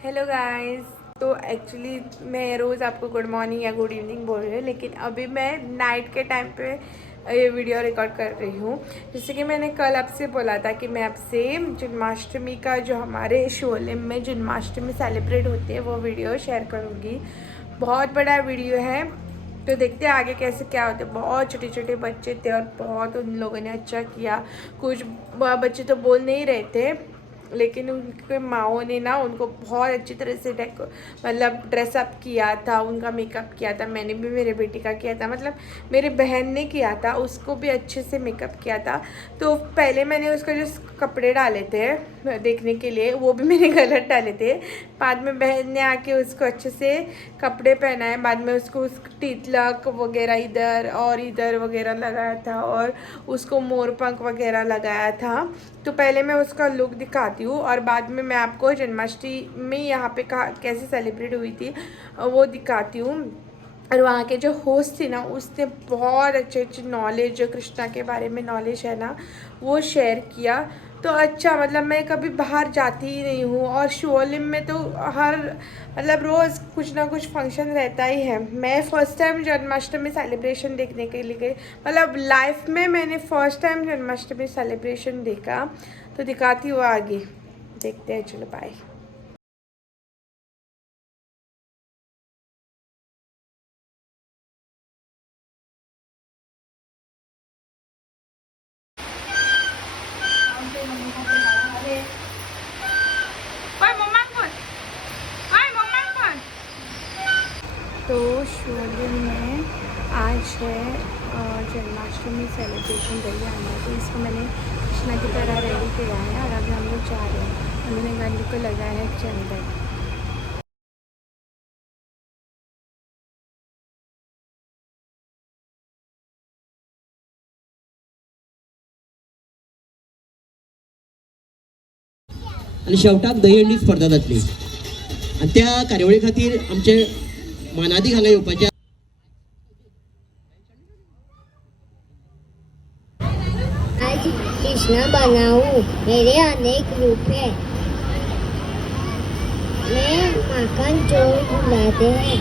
Hello guys. तो actually मैं रोज़ आपको गुड मॉर्निंग या गुड इवनिंग बोल रही हूँ, लेकिन अभी मैं नाइट के टाइम पे ये वीडियो रिकॉर्ड कर रही हूँ। जैसे कि मैंने कल आपसे बोला था कि मैं आपसे जन्माष्टमी का जो हमारे शोले में जन्माष्टमी सेलिब्रेट होती है वो वीडियो शेयर करूँगी। बहुत बड़ा वीडियो है, तो देखते हैं आगे कैसे क्या होते हैं। बहुत छोटे छोटे बच्चे थे और बहुत उन लोगों ने अच्छा किया। कुछ बच्चे तो बोल नहीं रहे थे, लेकिन उनके माओ ने ना उनको बहुत अच्छी तरह से मतलब ड्रेसअप किया था, उनका मेकअप किया था। मैंने भी मेरे बेटी का किया था, मतलब मेरी बहन ने किया था, उसको भी अच्छे से मेकअप किया था। तो पहले मैंने उसका जो कपड़े डाले थे देखने के लिए, वो भी मैंने गलत डाले थे। बाद में बहन ने आके उसको अच्छे से कपड़े पहनाए, बाद में उसको तिलक वगैरह इधर और इधर वगैरह लगाया था और उसको मोर पंख वगैरह लगाया था। तो पहले मैं उसका लुक दिखाती हूँ और बाद में मैं आपको जन्माष्टमी यहाँ पे कैसे सेलिब्रेट हुई थी वो दिखाती हूँ। और वहाँ के जो होस्ट थी ना, उसने बहुत अच्छे अच्छे नॉलेज, जो कृष्णा के बारे में नॉलेज है ना, वो शेयर किया। तो अच्छा, मतलब मैं कभी बाहर जाती ही नहीं हूँ और शिवोलिम में तो हर मतलब रोज़ कुछ ना कुछ फंक्शन रहता ही है। मैं फ़र्स्ट टाइम जन्माष्टमी सेलिब्रेशन देखने के लिए गई, मतलब लाइफ में मैंने फ़र्स्ट टाइम जन्माष्टमी सेलिब्रेशन देखा। तो दिखाती हूँ आगे, देखते हैं, चलो बाय। तो शिवलिंग में आज है जन्माष्टमी सेलिब्रेशन रही है, तो इसको मैंने कृष्णा की तरह रेडी किया है और अभी हम लोग जा रहे हैं। हमने गंदी को लगाया है चंदन। आणि शेवटाक दहीहंडी स्पर्धा जातली आणि त्या कार्यावळी खातीर आमचे मानादी हांगा येवपाचे आज कृष्णा बनाऊं, मेरे अनेक रूप है। मैं माखन चोर बुलाते हैं।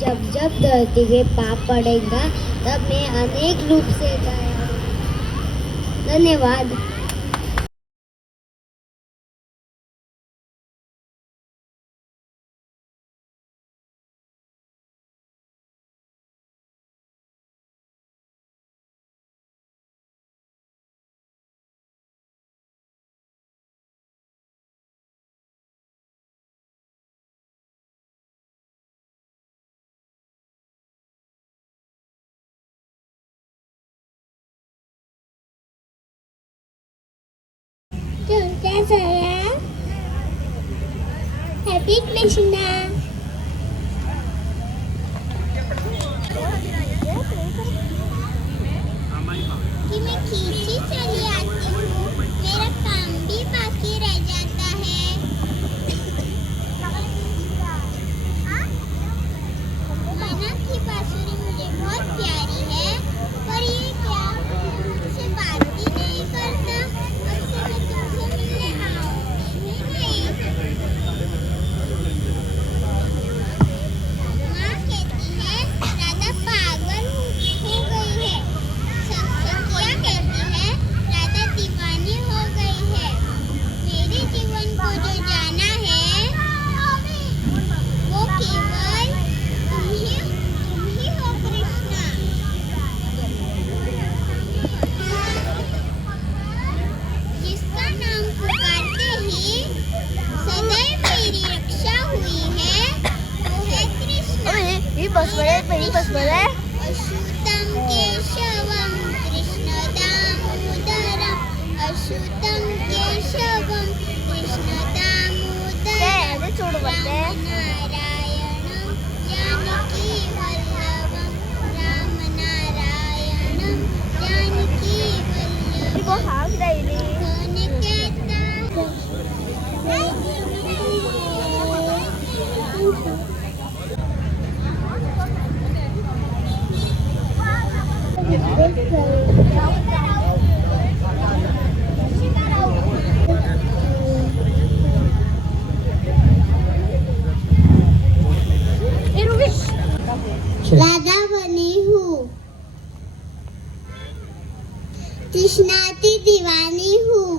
जब जब धरती पे पाप पड़ेगा तब मैं अनेक रूप से गाया। धन्यवाद। तुमचा सगळ्या हॅपी कृष्णा। कि मैं खींची चली आती हूँ, मेरा काम भी बाकी रह जाता है। माना की बांसुरी मुझे बहुत प्यारी है, पर ये क्या मुझसे बात ही नहीं करता। अब से मैं तुमसे मिलने आऊंगी नहीं। माँ कहती है राधा पागल हो गई है। सखियाँ कहती है राधा दीवानी हो गई है। मेरे जीवन को जो जाना है वो केवल तुम ही हो कृष्णा। जिसका नाम पुकारते ही सदैव मेरी रक्षा हुई है वो है कृष्णा। अच्युतं केशवं कृष्ण दामोदरम्, अच्युतं केशवं कृष्ण दामोदरम्, रामनारायणं जानकी वल्लभं, रामनारायणं जानकी वल्लभं। कौन कहता राधा बनी हूँ, कृष्णा की दीवानी हूँ।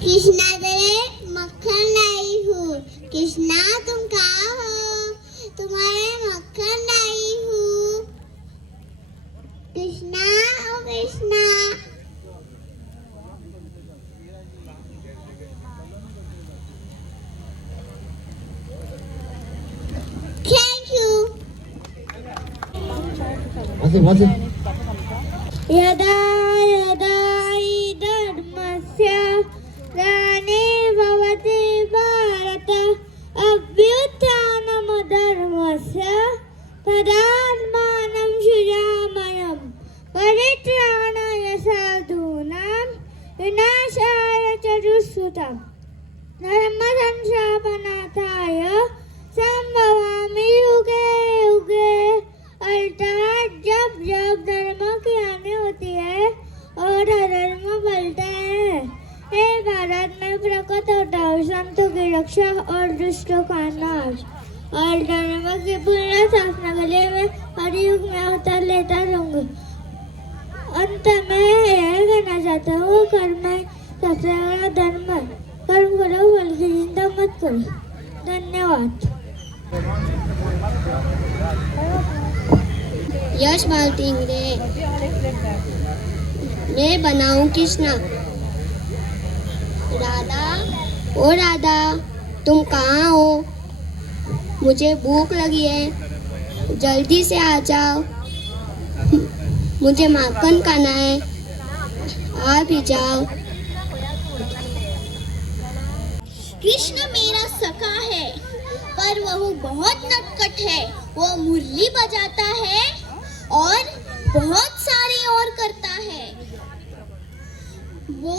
कृष्णा तेरे मक्खन लाई हूँ। कृष्णा तुम कहाँ हो? तुम्हारे मक्खन लाई हूँ। कृष्णा ओ कृष्णा। Thank you. वाचे यदा यदा हि धर्मस्य ग्लानिर्भवति भारत अभ्युत्थानमधर्मस्य तदात्मानं सृजाम्यहं परित्राणाय साधूनां विनाशाय च दुष्कृतं धर्मसंस्थापनार्थाय संभवामि युगे युगे। अर्थात जब जब धर्म की हानि होती है और अधर्म बढ़ता है, हे भारत में प्रकट होता है संतों की रक्षा और दुष्टों का नाश और धर्म की पुनः स्थापना के लिए मैं हर युग में अवतार लेता रहूंगा। अंत में यह कहना चाहता हूँ, कर्म है सबसे बड़ा धर्म है। कर्म करो, फल की चिंता मत करो। धन्यवाद। यश बाल्टिंगरे, मैं बनाऊं कृष्णा। राधा, ओ राधा, तुम कहाँ हो? मुझे भूख लगी है, जल्दी से आ जाओ। मुझे माखन खाना है, आ भी जाओ। कृष्ण मेरा सखा है, पर वह बहुत नटखट है। वो मुरली बजाता है और बहुत सारे और करता है। वो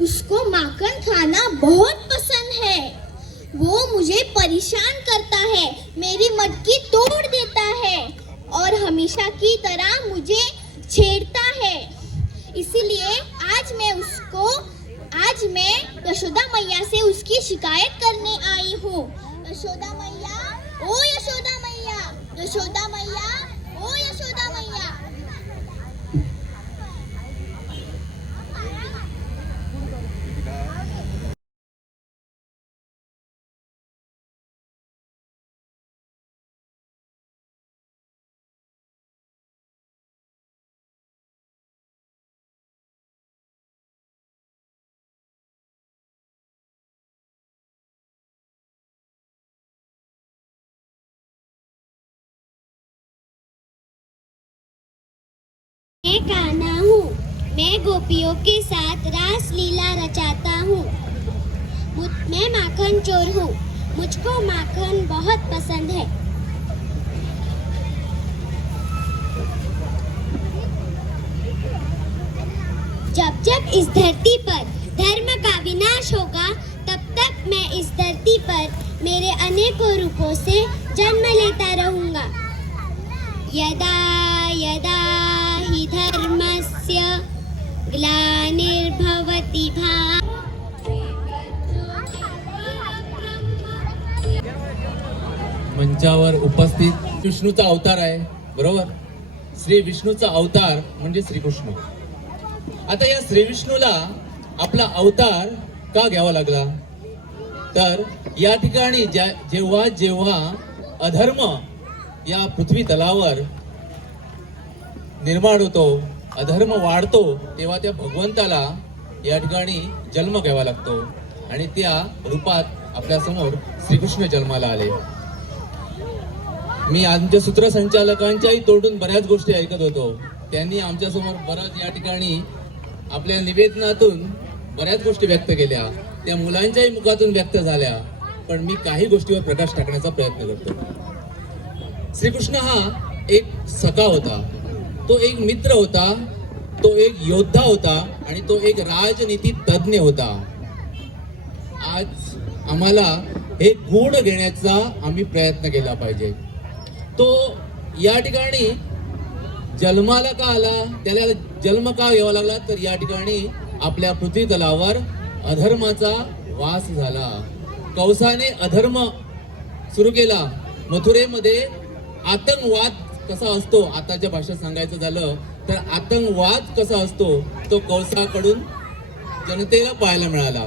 उसको माखन खाना बहुत पसंद है। वो मुझे परेशान करता है, मेरी मटकी तोड़ देता है और हमेशा की तरह मुझे छेड़ता है। इसीलिए आज मैं यशोदा मैया से उसकी शिकायत करने आई हूँ। यशोदा मैया, ओ यशोदा मैया, यशोदा मैया, ओ यशोदा मैया। मैं कान्हा हूँ, मैं गोपियों के साथ रास लीला रचाता हूँ। मैं माखन चोर हूँ, मुझको माखन बहुत पसंद है। जब जब इस धरती पर धर्म का विनाश होगा, तब तक मैं इस धरती पर मेरे अनेकों रूपों से जन्म लेता रहूँगा। यदा यदा हि धर्मस्य ग्लानिर्भवति भारत। मंचावर उपस्थित विष्णूचा अवतार आहे, बरोबर? श्री विष्णूचा अवतार म्हणजे श्रीकृष्ण. आता या श्री विष्णूला आपला अवतार का घ्यावा लागला? तर या ठिकाणी जेव्हा जेव्हा अधर्म या पृथ्वी तलावर निर्माण होतो, अधर्म वाढतो, तेव्हा त्या भगवंताला या ठिकाणी जन्म घ्यावा लागतो आणि त्या रूपात आपल्या समोर श्रीकृष्ण जन्माला आले. मी आमच्या सूत्रसंचालकांच्याही तोडून बऱ्याच गोष्टी ऐकत होतो. त्यांनी आमच्या समोर बऱ्याच या ठिकाणी आपल्या निवेदनातून बऱ्याच गोष्टी व्यक्त केल्या, त्या मुलांच्याही मुखातून व्यक्त झाल्या. पण मी काही गोष्टीवर प्रकाश टाकण्याचा प्रयत्न करतो. श्रीकृष्ण हा एक सखा होता, तो एक मित्र होता, तो एक योद्धा होता आणि तो एक राजनीती तज्ञ होता. आज आम्हाला हे गुण घेण्याचा आम्ही प्रयत्न केला पाहिजे. तो या ठिकाणी जन्माला का आला, त्याला जन्म का घ्यावा लागला, तर या ठिकाणी आपल्या पृथ्वी तलावर अधर्माचा वास झाला. कंसाने अधर्म सुरू केला. मथुरेमध्ये आतंकवाद कसा असतो, आताच्या भाषेत सांगायचं झालं तर आतंकवाद कसा असतो, तो कंसाकडून जनतेला पाहायला मिळाला.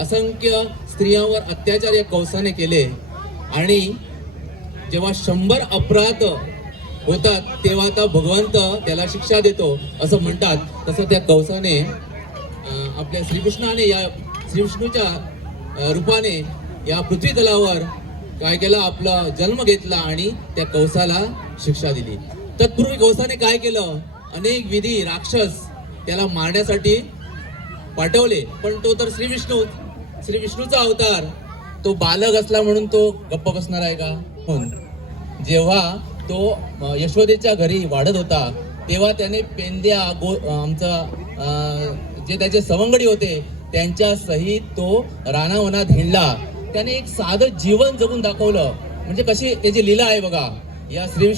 असंख्य स्त्रियांवर अत्याचार या कंसाने केले आणि जेव्हा 100 अपराध होतात तेव्हा आता भगवंत त्याला शिक्षा देतो असं म्हणतात. तसं त्या कंसाने आपल्या श्रीकृष्णाने या श्रीविष्णूच्या रूपाने या पृथ्वी तलावर काय केलं, आपला जन्म घेतला आणि त्या कंसाला शिक्षा दिली. तत्पूर्वी कंसाने काय केलं, अनेक विधी राक्षस त्याला मारण्यासाठी पाठवले, पण तो तर श्रीविष्णूचा अवतार, तो बालक असला म्हणून तो गप्प बसणार आहे का? जेव्हा तो यशोदेच्या घरी वाढत होता तेव्हा त्याने पेंद्या आमचा जे त्याचे सवंगडी होते त्यांच्या सहित तो रानावनात हिंडला. त्याने एक साधं जीवन जगून दाखवलं. म्हणजे कशी त्याची लीला आहे बघा या श्री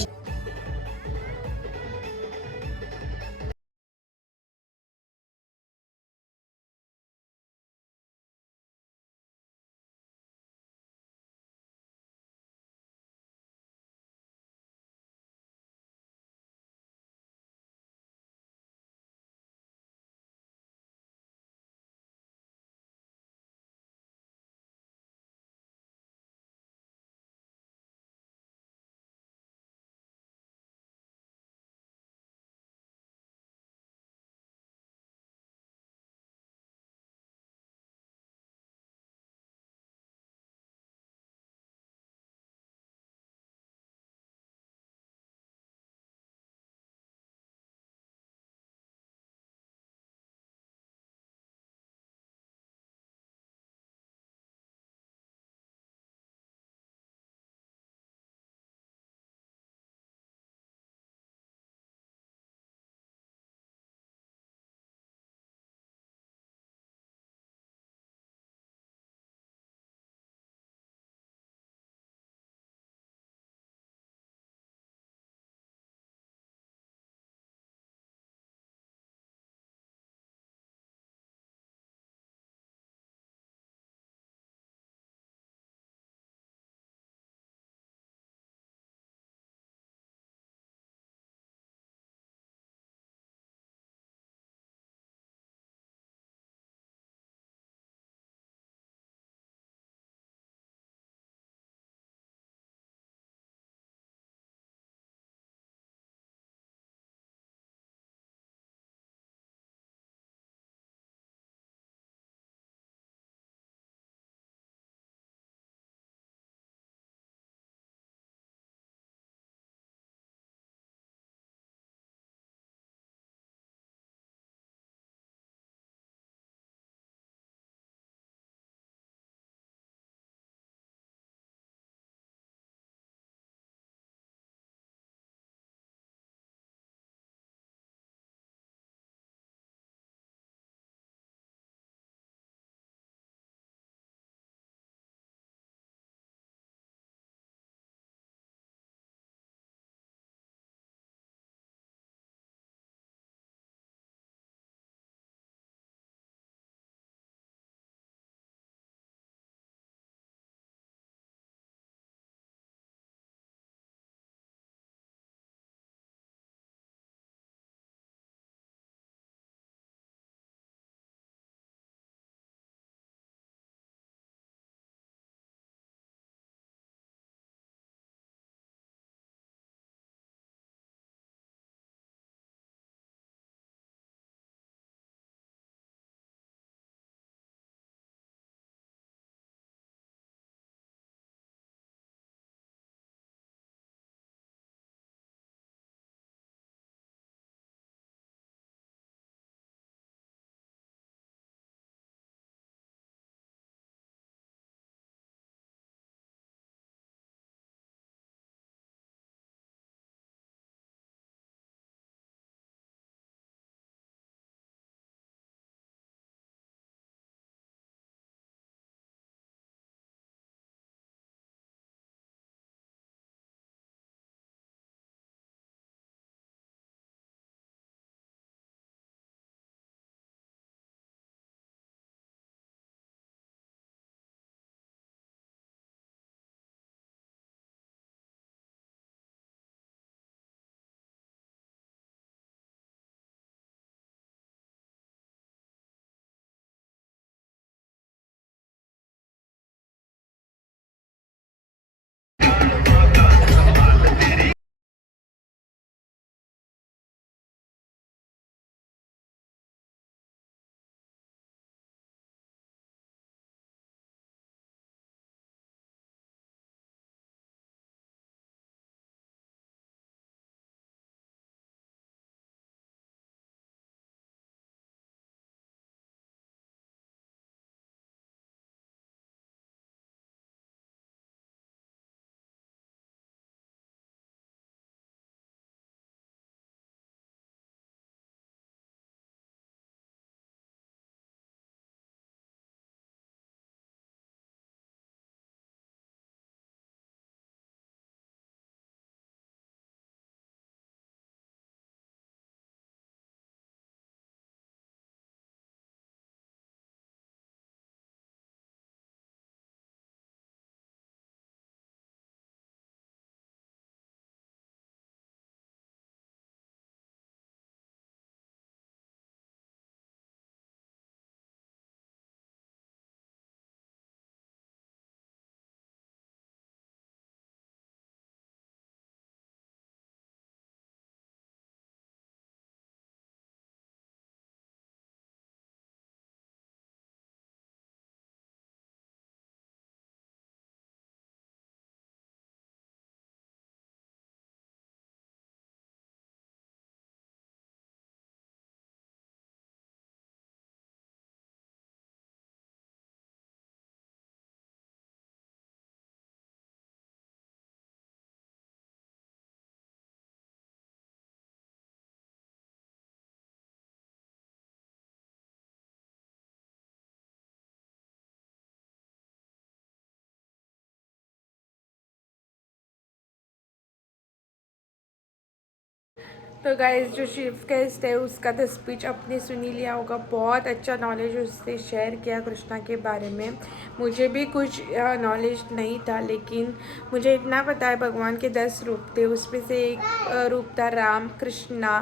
तो गाइस जो चीफ गेस्ट है उसका तो स्पीच आपने सुनी लिया होगा, बहुत अच्छा नॉलेज उसने शेयर किया कृष्णा के बारे में। मुझे भी कुछ नॉलेज नहीं था, लेकिन मुझे इतना पता है भगवान के 10 रूप थे, उसमें से एक रूप था राम, कृष्णा,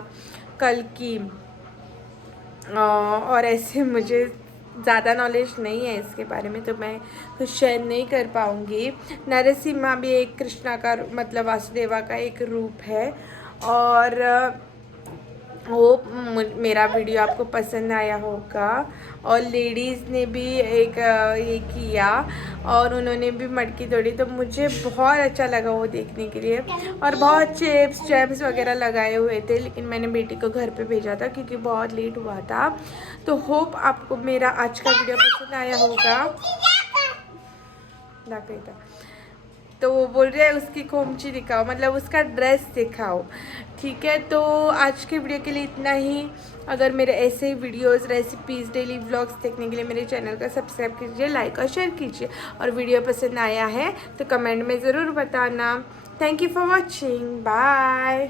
कल्कि, और ऐसे मुझे ज़्यादा नॉलेज नहीं है इसके बारे में, तो मैं कुछ शेयर नहीं कर पाऊँगी। नरसिम्हा भी एक कृष्णा का मतलब वासुदेवा का एक रूप है। और होप मेरा वीडियो आपको पसंद आया होगा। और लेडीज़ ने भी एक ये किया और उन्होंने भी मटकी तोड़ी, तो मुझे बहुत अच्छा लगा वो देखने के लिए। और बहुत चिप्स जैम्स वगैरह लगाए हुए थे, लेकिन मैंने बेटी को घर पे भेजा था क्योंकि बहुत लेट हुआ था। तो होप आपको मेरा आज का वीडियो पसंद आया होगा। तो वो बोल रहे हैं उसकी खोमची दिखाओ, मतलब उसका ड्रेस दिखाओ। ठीक है, तो आज के वीडियो के लिए इतना ही। अगर मेरे ऐसे ही वीडियोस, रेसिपीज़, डेली व्लॉग्स देखने के लिए मेरे चैनल को सब्सक्राइब कीजिए, लाइक और शेयर कीजिए। और वीडियो पसंद आया है तो कमेंट में ज़रूर बताना। Thank you for watching, bye.